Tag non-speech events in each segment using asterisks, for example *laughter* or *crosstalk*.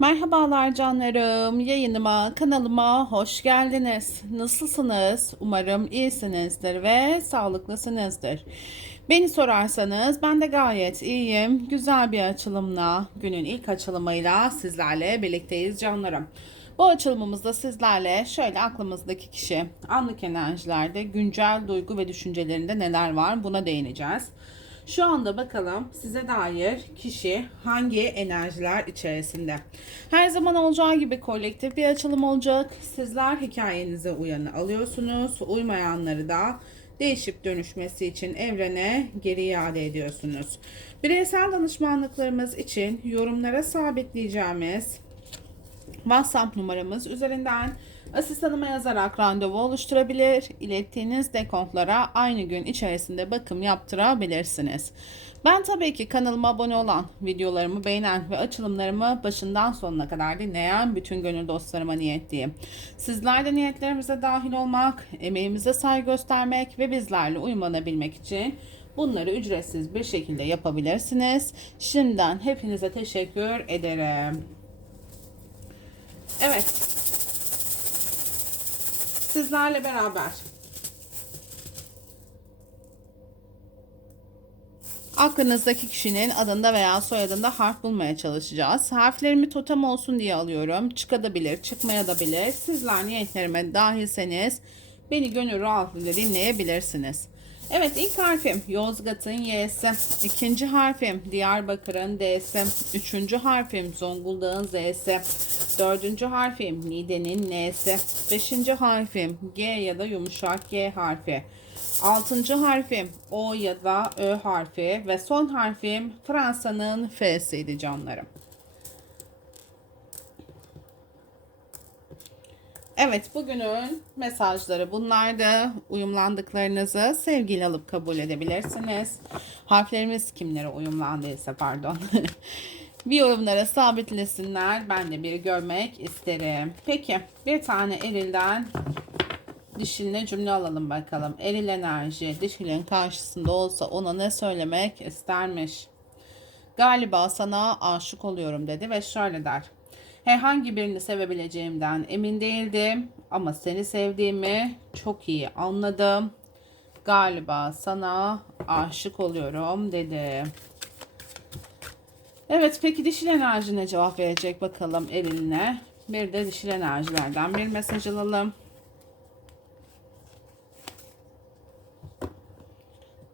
Merhabalar canlarım. Yayınıma, kanalıma hoş geldiniz. Nasılsınız? Umarım iyisinizdir ve sağlıklısınızdır. Beni sorarsanız ben de gayet iyiyim. Güzel bir açılımla, günün ilk açılımıyla sizlerle birlikteyiz canlarım. Bu açılımımızda sizlerle şöyle aklımızdaki kişi, anlık enerjilerde, güncel duygu ve düşüncelerinde neler var buna değineceğiz. Şu anda bakalım size dair kişi hangi enerjiler içerisinde. Her zaman olacağı gibi kolektif bir açılım olacak. Sizler hikayenize uyanı alıyorsunuz. Uymayanları da değişip dönüşmesi için evrene geri iade ediyorsunuz. Bireysel danışmanlıklarımız için yorumlara sabitleyeceğimiz WhatsApp numaramız üzerinden asistanıma yazarak randevu oluşturabilir. İlettiğiniz dekontlara aynı gün içerisinde bakım yaptırabilirsiniz. Ben tabii ki kanalıma abone olan, videolarımı beğenen ve açılımlarımı başından sonuna kadar dinleyen bütün gönül dostlarıma niyetliyim. Sizler de niyetlerimize dahil olmak, emeğimize saygı göstermek ve bizlerle uymanabilmek için bunları ücretsiz bir şekilde yapabilirsiniz. Şimdiden hepinize teşekkür ederim. Evet. Sizlerle beraber aklınızdaki kişinin adında veya soyadında harf bulmaya çalışacağız. Harflerimi totem olsun diye alıyorum. Çıkabilir, çıkmaya da bilir. Sizler niyetlerime dahilseniz beni gönül rahatlığıyla dinleyebilirsiniz. Evet ilk harfim Yozgat'ın Y'si. İkinci harfim Diyarbakır'ın D'si. Üçüncü harfim Zonguldak'ın Z'si. Dördüncü harfim Nide'nin N'si. Beşinci harfim G ya da yumuşak G harfi. Altıncı harfim O ya da Ö harfi. Ve son harfim Fransa'nın F'siydi canlarım. Evet bugünün mesajları bunlardı. Uyumlandıklarınızı sevgiyle alıp kabul edebilirsiniz. Harflerimiz kimlere uyumlandıysa pardon. *laughs* bir yorumlara sabitlesinler. Ben de bir görmek isterim. Peki bir tane erilden dişiline cümle alalım bakalım. Eril enerji dişilin karşısında olsa ona ne söylemek istermiş? Galiba sana aşık oluyorum dedi ve şöyle der. Herhangi birini sevebileceğimden emin değildim ama seni sevdiğimi çok iyi anladım. Galiba sana aşık oluyorum dedi. Evet peki dişil enerji ne cevap verecek bakalım Eril'ine. Bir de dişil enerjilerden bir mesaj alalım.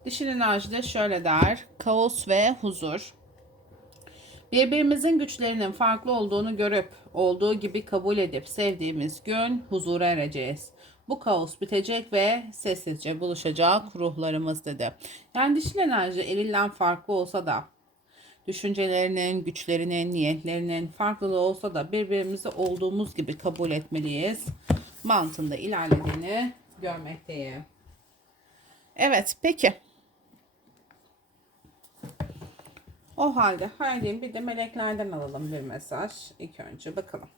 Dişil enerji de şöyle der. Kaos ve huzur. Birbirimizin güçlerinin farklı olduğunu görüp, olduğu gibi kabul edip sevdiğimiz gün huzura ereceğiz. Bu kaos bitecek ve sessizce buluşacak ruhlarımız dedi. Yani dişil enerji erilden farklı olsa da, düşüncelerinin, güçlerinin, niyetlerinin farklılığı olsa da birbirimizi olduğumuz gibi kabul etmeliyiz. Mantığında ilerlediğini görmekteyim. Evet, peki. O halde haydi bir de meleklerden alalım bir mesaj. İlk önce bakalım.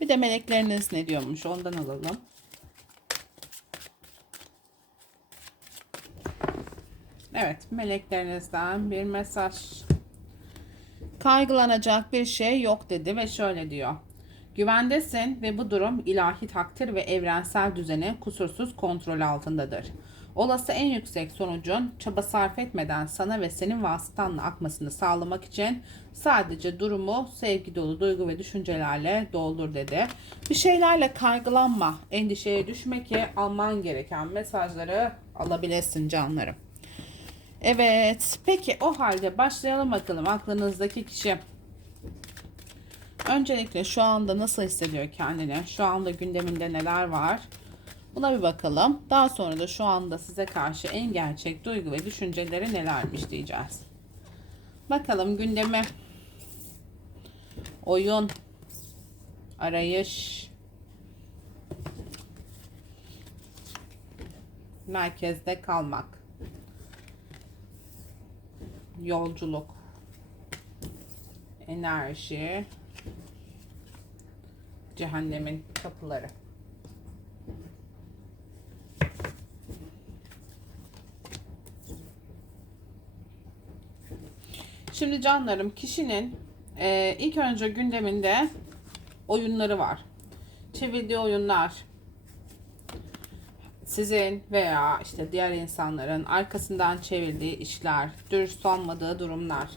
Bir de melekleriniz ne diyormuş ondan alalım. Evet meleklerinizden bir mesaj. Kaygılanacak bir şey yok dedi ve şöyle diyor. Güvendesin ve bu durum ilahi takdir ve evrensel düzenin kusursuz kontrol altındadır. Olası en yüksek sonucun çaba sarf etmeden sana ve senin vasıtanla akmasını sağlamak için sadece durumu sevgi dolu duygu ve düşüncelerle doldur dedi. Bir şeylerle kaygılanma, endişeye düşme ki alman gereken mesajları alabilesin canlarım. Evet, peki o halde başlayalım bakalım aklınızdaki kişi. Öncelikle şu anda nasıl hissediyor kendini? Şu anda gündeminde neler var? Buna bir bakalım. Daha sonra da şu anda size karşı en gerçek duygu ve düşünceleri nelermiş diyeceğiz. Bakalım gündemi. Oyun. Arayış. Merkezde kalmak. Yolculuk. Enerji. Cehennemin kapıları. Şimdi canlarım kişinin Ee, ilk önce gündeminde oyunları var. Çevirdiği oyunlar, sizin veya işte diğer insanların arkasından çevirdiği işler, dürüst olmadığı durumlar.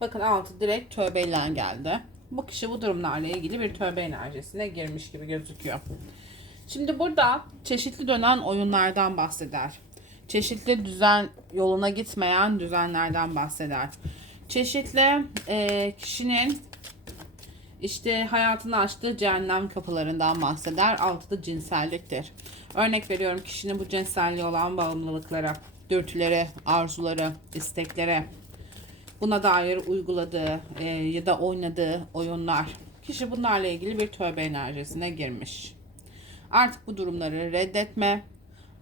Bakın altı direkt tövbeyle geldi. Bu kişi bu durumlarla ilgili bir tövbe enerjisine girmiş gibi gözüküyor. Şimdi burada çeşitli dönen oyunlardan bahseder. Çeşitli düzen yoluna gitmeyen düzenlerden bahseder. Çeşitli e, kişinin işte hayatını açtığı cehennem kapılarından bahseder. Altı da cinselliktir. Örnek veriyorum kişinin bu cinselliği olan bağımlılıklara, dürtüleri, arzuları, istekleri, buna dair uyguladığı e, ya da oynadığı oyunlar. Kişi bunlarla ilgili bir tövbe enerjisine girmiş. Artık bu durumları reddetme,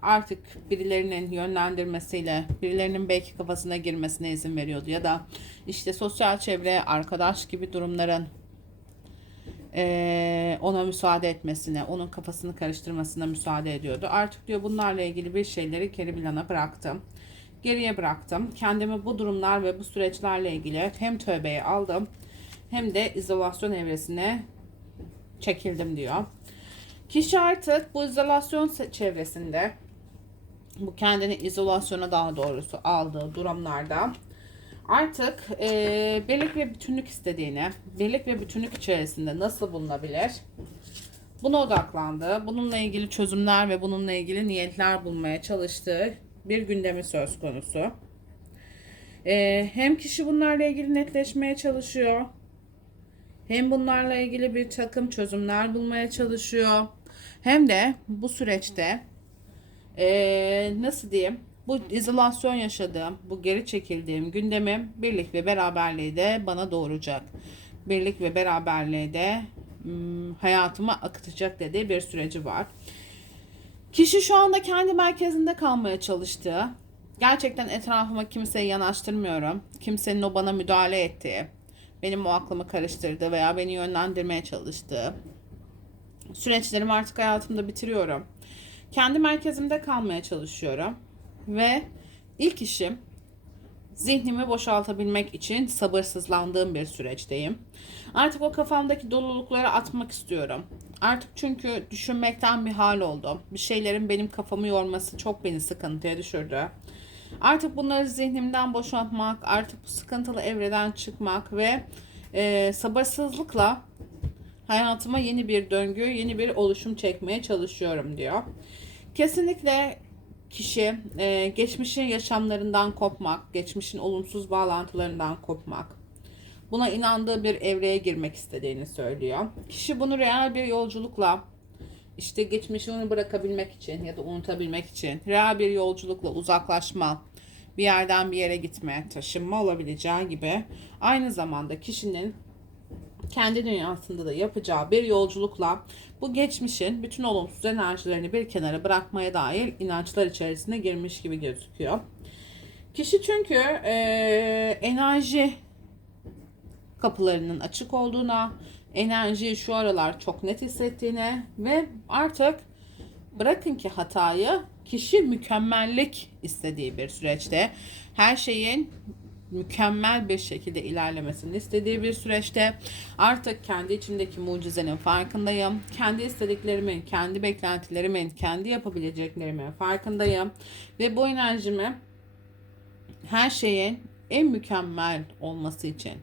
artık birilerinin yönlendirmesiyle, birilerinin belki kafasına girmesine izin veriyordu ya da işte sosyal çevre, arkadaş gibi durumların ona müsaade etmesine, onun kafasını karıştırmasına müsaade ediyordu. Artık diyor bunlarla ilgili bir şeyleri geri plana bıraktım. Geriye bıraktım. Kendimi bu durumlar ve bu süreçlerle ilgili hem tövbeye aldım hem de izolasyon evresine çekildim diyor. Kişi artık bu izolasyon çevresinde bu kendini izolasyona daha doğrusu aldığı durumlarda artık eee, birlik ve bütünlük istediğini, birlik ve bütünlük içerisinde nasıl bulunabilir? Buna odaklandı. Bununla ilgili çözümler ve bununla ilgili niyetler bulmaya çalıştığı bir gündemi söz konusu. Eee, hem kişi bunlarla ilgili netleşmeye çalışıyor. Hem bunlarla ilgili bir takım çözümler bulmaya çalışıyor. Hem de bu süreçte eee, nasıl diyeyim bu izolasyon yaşadığım, bu geri çekildiğim gündemim birlik ve beraberliği de bana doğuracak. Birlik ve beraberliği de hayatıma akıtacak dediği bir süreci var. Kişi şu anda kendi merkezinde kalmaya çalıştığı, gerçekten etrafıma kimseyi yanaştırmıyorum. Kimsenin o bana müdahale ettiği, benim o aklımı karıştırdığı veya beni yönlendirmeye çalıştığı süreçlerimi artık hayatımda bitiriyorum. Kendi merkezimde kalmaya çalışıyorum. Ve ilk işim zihnimi boşaltabilmek için sabırsızlandığım bir süreçteyim. Artık o kafamdaki dolulukları atmak istiyorum. Artık çünkü düşünmekten bir hal oldum. Bir şeylerin benim kafamı yorması çok beni sıkıntıya düşürdü. Artık bunları zihnimden boşaltmak, artık bu sıkıntılı evreden çıkmak ve e, sabırsızlıkla hayatıma yeni bir döngü, yeni bir oluşum çekmeye çalışıyorum diyor. Kesinlikle kişi e, geçmişin yaşamlarından kopmak, geçmişin olumsuz bağlantılarından kopmak, buna inandığı bir evreye girmek istediğini söylüyor. Kişi bunu real bir yolculukla, işte geçmişini bırakabilmek için ya da unutabilmek için real bir yolculukla uzaklaşma, bir yerden bir yere gitme, taşınma olabileceği gibi aynı zamanda kişinin kendi dünyasında da yapacağı bir yolculukla bu geçmişin bütün olumsuz enerjilerini bir kenara bırakmaya dair inançlar içerisine girmiş gibi gözüküyor. Kişi çünkü eee, enerji kapılarının açık olduğuna, enerjiyi şu aralar çok net hissettiğine ve artık bırakın ki hatayı kişi mükemmellik istediği bir süreçte her şeyin mükemmel bir şekilde ilerlemesini istediği bir süreçte artık kendi içimdeki mucizenin farkındayım. Kendi istediklerimin, kendi beklentilerimin, kendi yapabileceklerimin farkındayım. Ve bu enerjimi her şeyin en mükemmel olması için,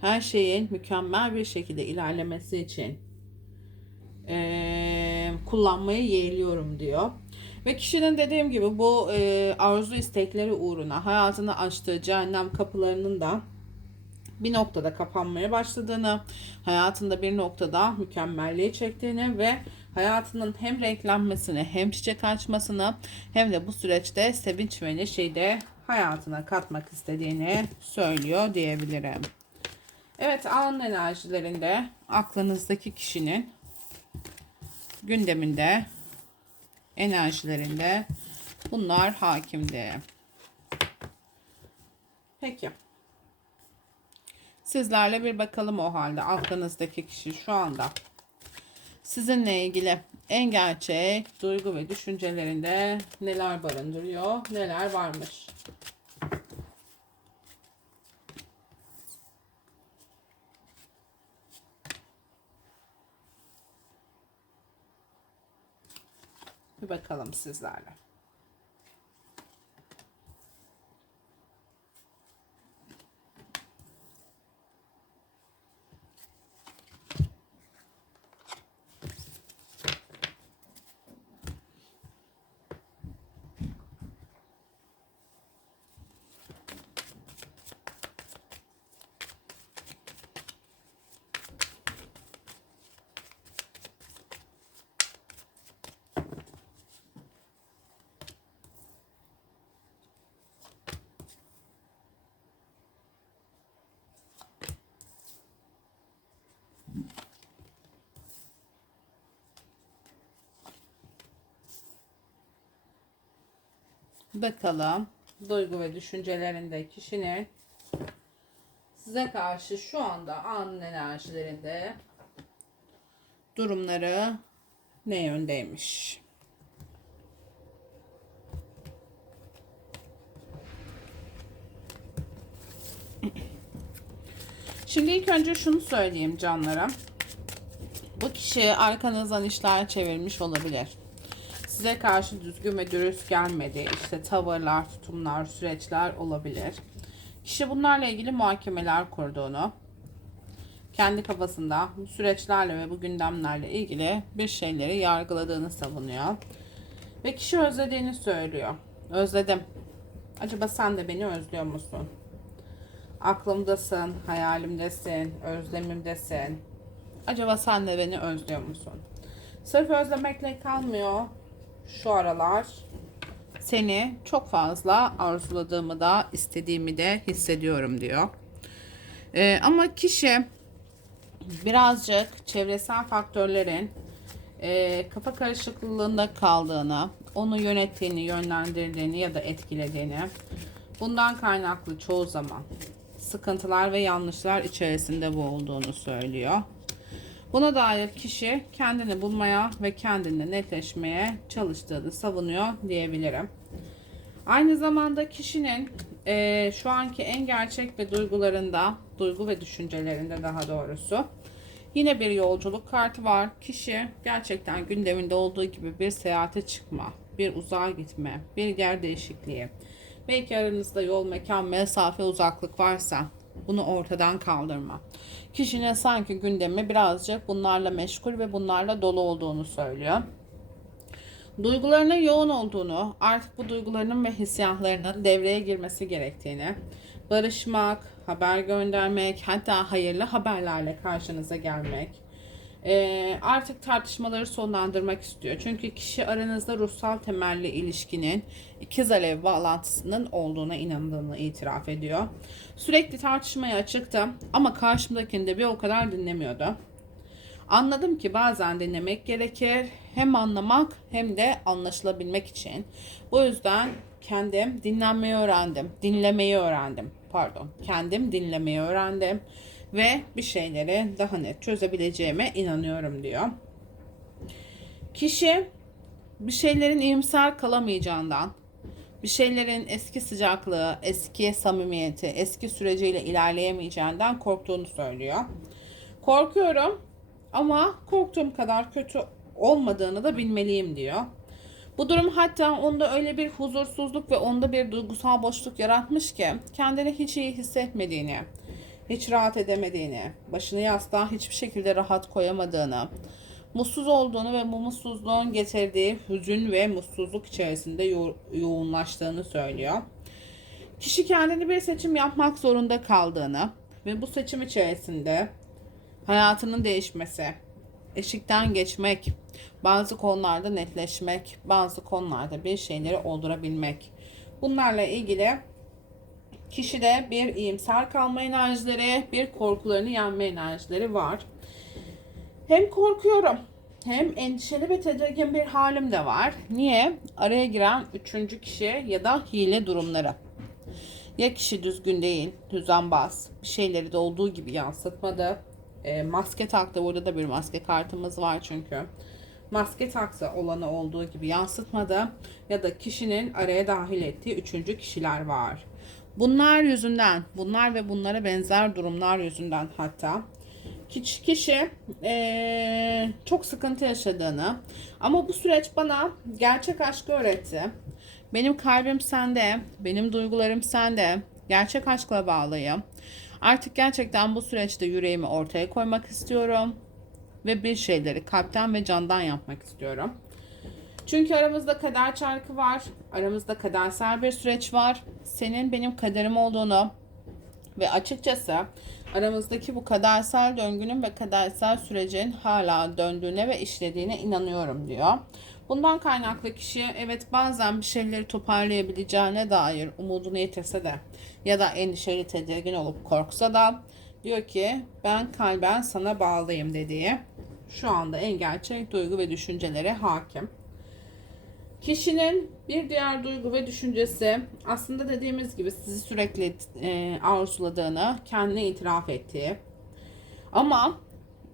her şeyin mükemmel bir şekilde ilerlemesi için eee, kullanmayı yeğliyorum diyor. Ve kişinin dediğim gibi bu eee, arzu istekleri uğruna hayatını açtığı cehennem kapılarının da bir noktada kapanmaya başladığını, hayatında bir noktada mükemmelliği çektiğini ve hayatının hem renklenmesini hem çiçek açmasını hem de bu süreçte sevinç ve neşeyi de hayatına katmak istediğini söylüyor diyebilirim. Evet an enerjilerinde aklınızdaki kişinin gündeminde enerjilerinde bunlar hakimdi. Peki. Sizlerle bir bakalım o halde aklınızdaki kişi şu anda sizinle ilgili en gerçek duygu ve düşüncelerinde neler barındırıyor, neler varmış. Bakalım sizlerle. Bakalım duygu ve düşüncelerinde kişinin size karşı şu anda anın enerjilerinde durumları ne yöndeymiş? Şimdi ilk önce şunu söyleyeyim canlarım. Bu kişi arkanızdan işler çevirmiş olabilir. Size karşı düzgün ve dürüst gelmedi. İşte tavırlar, tutumlar, süreçler olabilir. Kişi bunlarla ilgili muhakemeler kurduğunu, kendi kafasında bu süreçlerle ve bu gündemlerle ilgili bir şeyleri yargıladığını savunuyor. Ve kişi özlediğini söylüyor. Özledim. Acaba sen de beni özlüyor musun? Aklımdasın, hayalimdesin, özlemimdesin. Acaba sen de beni özlüyor musun? Sırf özlemekle kalmıyor. Şu aralar seni çok fazla arzuladığımı da istediğimi de hissediyorum diyor. Ee, ama kişi birazcık çevresel faktörlerin e, kafa karışıklığında kaldığını, onu yönettiğini, yönlendirdiğini ya da etkilediğini, bundan kaynaklı çoğu zaman sıkıntılar ve yanlışlar içerisinde boğulduğunu söylüyor. Buna dair kişi kendini bulmaya ve kendini netleşmeye çalıştığını savunuyor diyebilirim. Aynı zamanda kişinin e, şu anki en gerçek ve duygularında, duygu ve düşüncelerinde daha doğrusu yine bir yolculuk kartı var. Kişi gerçekten gündeminde olduğu gibi bir seyahate çıkma, bir uzağa gitme, bir yer değişikliği. Belki aranızda yol, mekan, mesafe, uzaklık varsa bunu ortadan kaldırma. Kişinin sanki gündemi birazcık bunlarla meşgul ve bunlarla dolu olduğunu söylüyor. Duygularının yoğun olduğunu, artık bu duygularının ve hissiyatlarının devreye girmesi gerektiğini, barışmak, haber göndermek, hatta hayırlı haberlerle karşınıza gelmek, e, artık tartışmaları sonlandırmak istiyor. Çünkü kişi aranızda ruhsal temelli ilişkinin ikiz alev bağlantısının olduğuna inandığını itiraf ediyor. Sürekli tartışmaya açıktı ama karşımdakini de bir o kadar dinlemiyordu. Anladım ki bazen dinlemek gerekir. Hem anlamak hem de anlaşılabilmek için. Bu yüzden kendim dinlenmeyi öğrendim. Dinlemeyi öğrendim. Pardon. Kendim dinlemeyi öğrendim ve bir şeyleri daha net çözebileceğime inanıyorum diyor. Kişi bir şeylerin iyimser kalamayacağından, bir şeylerin eski sıcaklığı, eski samimiyeti, eski süreciyle ilerleyemeyeceğinden korktuğunu söylüyor. Korkuyorum ama korktuğum kadar kötü olmadığını da bilmeliyim diyor. Bu durum hatta onda öyle bir huzursuzluk ve onda bir duygusal boşluk yaratmış ki kendini hiç iyi hissetmediğini, hiç rahat edemediğini, başını yastığa hiçbir şekilde rahat koyamadığını, mutsuz olduğunu ve bu mutsuzluğun getirdiği hüzün ve mutsuzluk içerisinde yo- yoğunlaştığını söylüyor. Kişi kendini bir seçim yapmak zorunda kaldığını ve bu seçim içerisinde hayatının değişmesi, eşikten geçmek, bazı konularda netleşmek, bazı konularda bir şeyleri oldurabilmek. Bunlarla ilgili kişide bir iyimser kalma enerjileri, bir korkularını yenme enerjileri var. Hem korkuyorum hem endişeli ve tedirgin bir halim de var. Niye? Araya giren üçüncü kişi ya da hile durumları. Ya kişi düzgün değil, düzenbaz, bir şeyleri de olduğu gibi yansıtmadı. E, maske taktı, burada da bir maske kartımız var çünkü. Maske taktı olanı olduğu gibi yansıtmadı. Ya da kişinin araya dahil ettiği üçüncü kişiler var. Bunlar yüzünden, bunlar ve bunlara benzer durumlar yüzünden hatta Kişi, eee, çok sıkıntı yaşadığını ama bu süreç bana gerçek aşkı öğretti. Benim kalbim sende, benim duygularım sende. Gerçek aşkla bağlıyım. Artık gerçekten bu süreçte yüreğimi ortaya koymak istiyorum ve bir şeyleri kalpten ve candan yapmak istiyorum. Çünkü aramızda kader çarkı var, aramızda kadersel bir süreç var. Senin benim kaderim olduğunu ve açıkçası aramızdaki bu kadersel döngünün ve kadersel sürecin hala döndüğüne ve işlediğine inanıyorum diyor. Bundan kaynaklı kişi evet bazen bir şeyleri toparlayabileceğine dair umudunu yitirse de ya da endişeli tedirgin olup korksa da diyor ki ben kalben sana bağlıyım dediği şu anda en gerçek duygu ve düşüncelere hakim. Kişinin bir diğer duygu ve düşüncesi aslında dediğimiz gibi sizi sürekli e, arzuladığını, kendine itiraf ettiği. Ama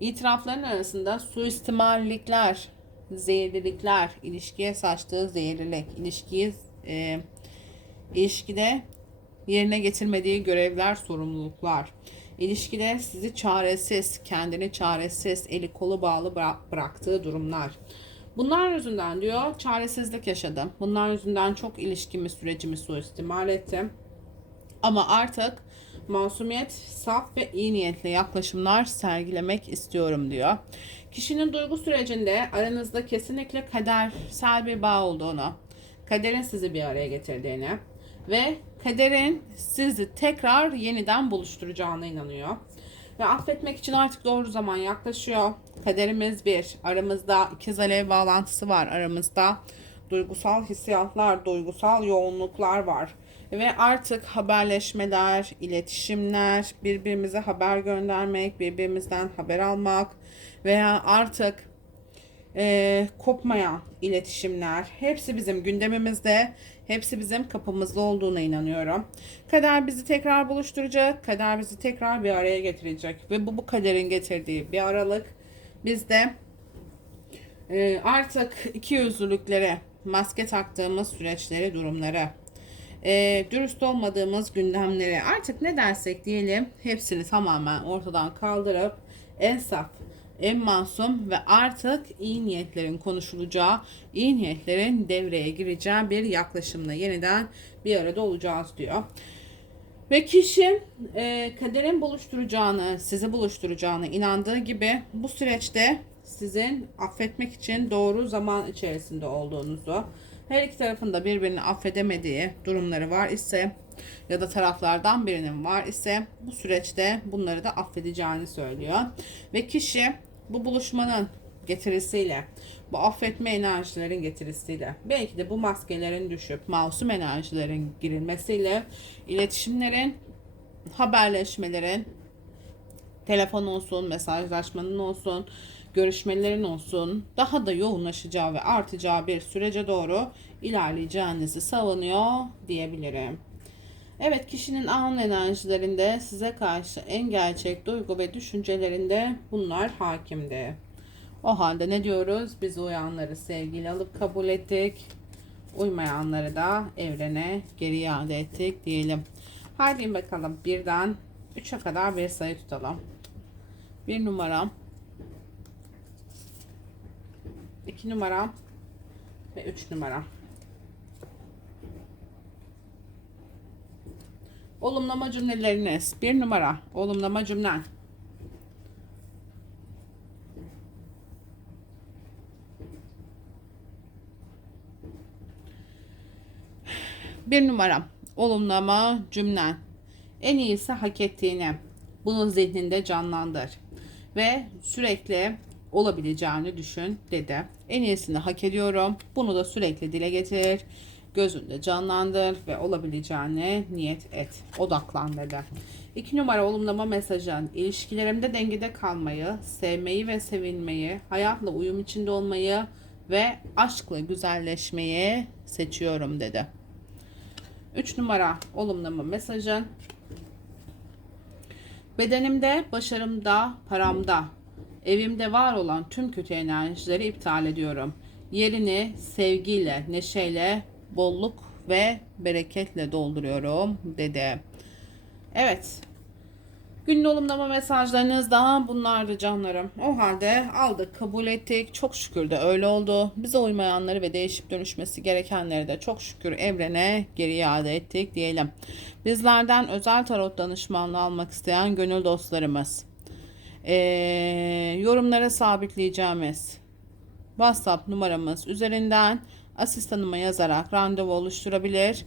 itirafların arasında suistimallikler, zehirlilikler, ilişkiye saçtığı zehirlilik, ilişkiyi e, ilişkide yerine getirmediği görevler, sorumluluklar, ilişkide sizi çaresiz, kendini çaresiz, eli kolu bağlı bıra- bıraktığı durumlar. Bunlar yüzünden diyor çaresizlik yaşadım. Bunlar yüzünden çok ilişkimi, sürecimi suistimal ettim. Ama artık masumiyet, saf ve iyi niyetli yaklaşımlar sergilemek istiyorum diyor. Kişinin duygu sürecinde aranızda kesinlikle kadersel bir bağ olduğunu, kaderin sizi bir araya getirdiğini ve kaderin sizi tekrar yeniden buluşturacağına inanıyor. Ve affetmek için artık doğru zaman yaklaşıyor. Kaderimiz bir. Aramızda ikiz alev bağlantısı var aramızda. Duygusal hissiyatlar, duygusal yoğunluklar var. Ve artık haberleşmeler, iletişimler, birbirimize haber göndermek, birbirimizden haber almak veya artık e, kopmayan iletişimler hepsi bizim gündemimizde, hepsi bizim kapımızda olduğuna inanıyorum. Kader bizi tekrar buluşturacak, kader bizi tekrar bir araya getirecek ve bu bu kaderin getirdiği bir aralık bizde e, artık iki yüzlülüklere, maske taktığımız süreçleri, durumları, e, dürüst olmadığımız gündemleri artık ne dersek diyelim hepsini tamamen ortadan kaldırıp en saf, en masum ve artık iyi niyetlerin konuşulacağı, iyi niyetlerin devreye gireceği bir yaklaşımla yeniden bir arada olacağız diyor. Ve kişi e, kaderin buluşturacağını, sizi buluşturacağını inandığı gibi bu süreçte sizin affetmek için doğru zaman içerisinde olduğunuzu, her iki tarafında birbirini affedemediği durumları var ise ya da taraflardan birinin var ise bu süreçte bunları da affedeceğini söylüyor. Ve kişi bu buluşmanın getirisiyle, bu affetme enerjilerin getirisiyle, belki de bu maskelerin düşüp masum enerjilerin girilmesiyle iletişimlerin, haberleşmelerin, telefon olsun, mesajlaşmanın olsun, görüşmelerin olsun daha da yoğunlaşacağı ve artacağı bir sürece doğru ilerleyeceğinizi savunuyor diyebilirim. Evet kişinin an enerjilerinde size karşı en gerçek duygu ve düşüncelerinde bunlar hakimdi. O halde ne diyoruz? Biz uyanları sevgiyle alıp kabul ettik. Uymayanları da evrene geri iade ettik diyelim. Haydi bakalım birden 3'e kadar bir sayı tutalım. Bir numaram. iki numaram ve üç numaram. Olumlama cümleleriniz. Bir numara. Olumlama cümlen. Bir numara. Olumlama cümlen. En iyisi hak ettiğini. Bunu zihninde canlandır. Ve sürekli olabileceğini düşün dedi. En iyisini hak ediyorum. Bunu da sürekli dile getir gözünde canlandır ve olabileceğine niyet et. Odaklan dedi. İki numara olumlama mesajın ilişkilerimde dengede kalmayı, sevmeyi ve sevilmeyi, hayatla uyum içinde olmayı ve aşkla güzelleşmeyi seçiyorum dedi. Üç numara olumlama mesajın bedenimde, başarımda, paramda, evimde var olan tüm kötü enerjileri iptal ediyorum. Yerini sevgiyle, neşeyle bolluk ve bereketle dolduruyorum dedi. Evet. Günün olumlama mesajlarınız da bunlardı canlarım. O halde aldık, kabul ettik. Çok şükür de öyle oldu. Bize uymayanları ve değişip dönüşmesi gerekenleri de çok şükür evrene geri iade ettik diyelim. Bizlerden özel tarot danışmanlığı almak isteyen gönül dostlarımız. Ee, yorumlara sabitleyeceğimiz WhatsApp numaramız üzerinden asistanıma yazarak randevu oluşturabilir.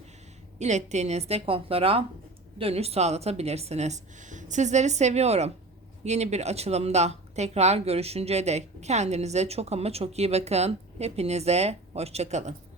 İlettiğiniz dekontlara dönüş sağlatabilirsiniz. Sizleri seviyorum. Yeni bir açılımda tekrar görüşünceye dek kendinize çok ama çok iyi bakın. Hepinize hoşçakalın.